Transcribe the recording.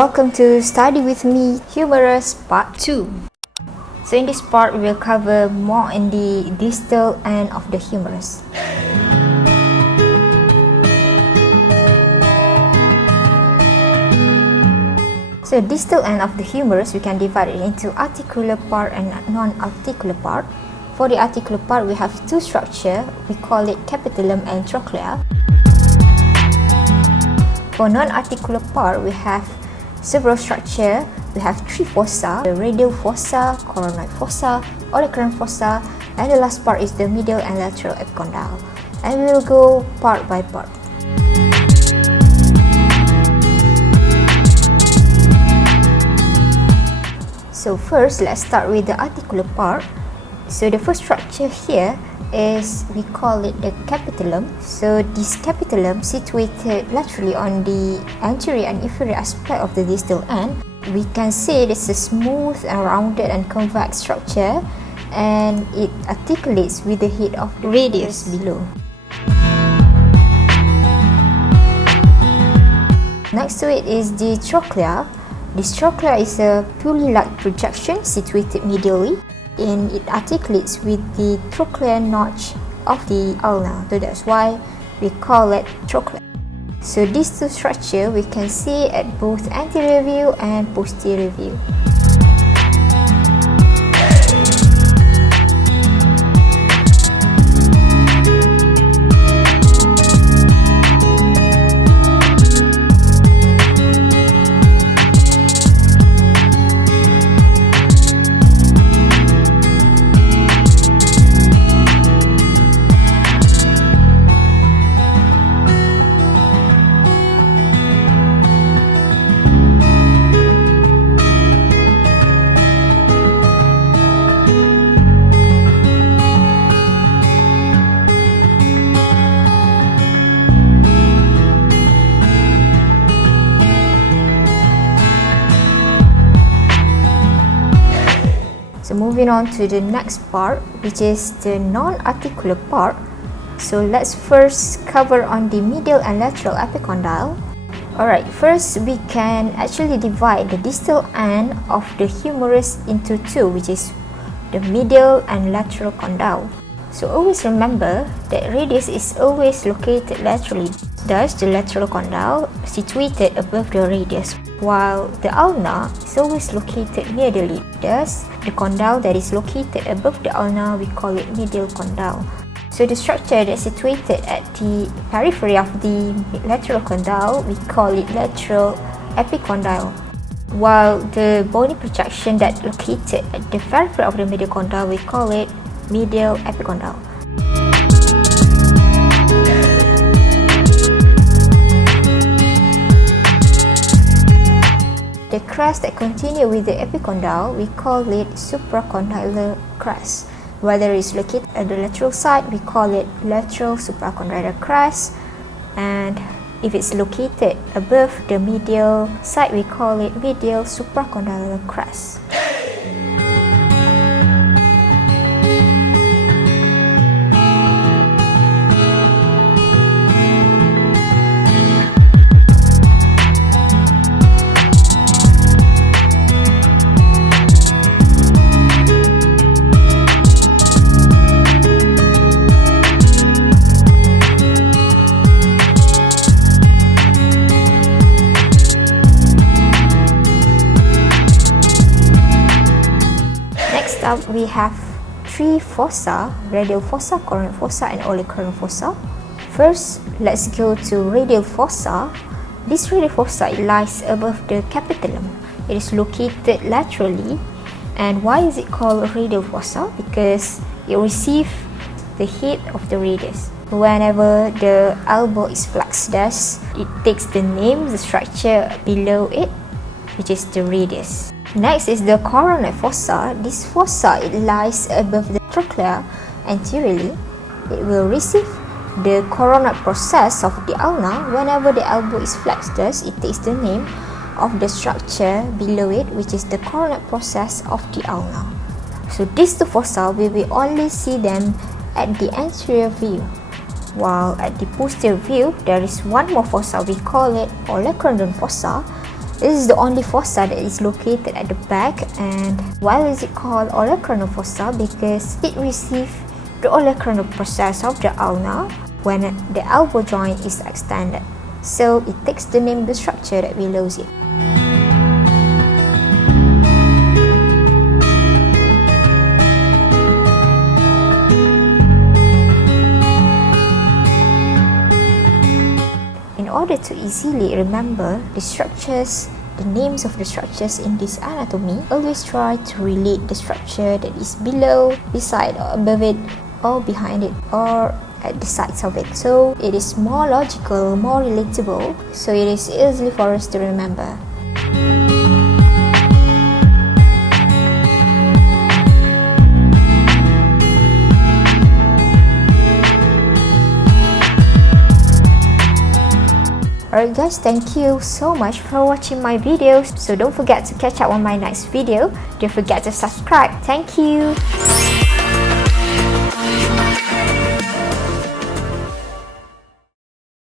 Welcome to Study With Me Humerus Part 2. So in this part, we will cover more in the distal end of the humerus. So distal end of the humerus, we can divide it into articular part and non-articular part. For the articular part, we have two structures. We call it capitulum and trochlea. For non-articular part, we have several structures. We have three fossa: the radial fossa, coronoid fossa, olecranon fossa, and the last part is the medial and lateral epicondyle. And we will go part by part. So first, let's start with the articular part. So the first structure here is, we call it the capitulum. So this capitulum situated laterally on the anterior and inferior aspect of the distal end. We can say it is a smooth and rounded and convex structure, and it articulates with the head of the radius below. Next to it is the trochlea. This trochlea is a pulley-like projection situated medially, and it articulates with the trochlear notch of the ulna. So that's why we call it trochlea. So these two structures we can see at both anterior view and posterior view. So moving on to the next part, which is the non-articular part. So let's first cover on the medial and lateral epicondyle. Alright, first we can actually divide the distal end of the humerus into two, which is the medial and lateral condyle. So always remember that radius is always located laterally. Thus, the lateral condyle situated above the radius, while the ulna is always located medially. Thus, the condyle that is located above the ulna, we call it medial condyle. So the structure that is situated at the periphery of the lateral condyle, we call it lateral epicondyle, while the bony projection that located at the periphery of the medial condyle, we call it medial epicondyle. The crest that continue with the epicondyle, we call it supracondylar crest. Whether it's located at the lateral side, we call it lateral supracondylar crest, and if it's located above the medial side, we call it medial supracondylar crest. We have three fossa: radial fossa, coronoid fossa, and olecranon fossa. First, let's go to radial fossa. This radial fossa lies above the capitulum. It is located laterally. And why is it called radial fossa? Because it receives the head of the radius. Whenever the elbow is flexed, thus it takes the name, the structure below it, which is the radius. Next is the coronoid fossa. This fossa, it lies above the trochlea anteriorly. It will receive the coronoid process of the ulna whenever the elbow is flexed. Thus, it takes the name of the structure below it, which is the coronoid process of the ulna. So these two fossa, we will only see them at the anterior view. while at the posterior view there is one more fossa. We call it olecranon fossa, This is the only fossa that is located at the back. And why is it called olecranon fossa? Because it receives the olecranon process of the ulna when the elbow joint is extended. So it takes the name of the structure that below it. In order to easily remember the structures, the names of the structures in this anatomy, always try to relate the structure that is below, beside or above it, or behind it, or at the sides of it. So it is more logical, more relatable, so it is easily for us to remember. Alright guys, thank you so much for watching my videos. So don't forget to catch up on my next video. Don't forget to subscribe. Thank you.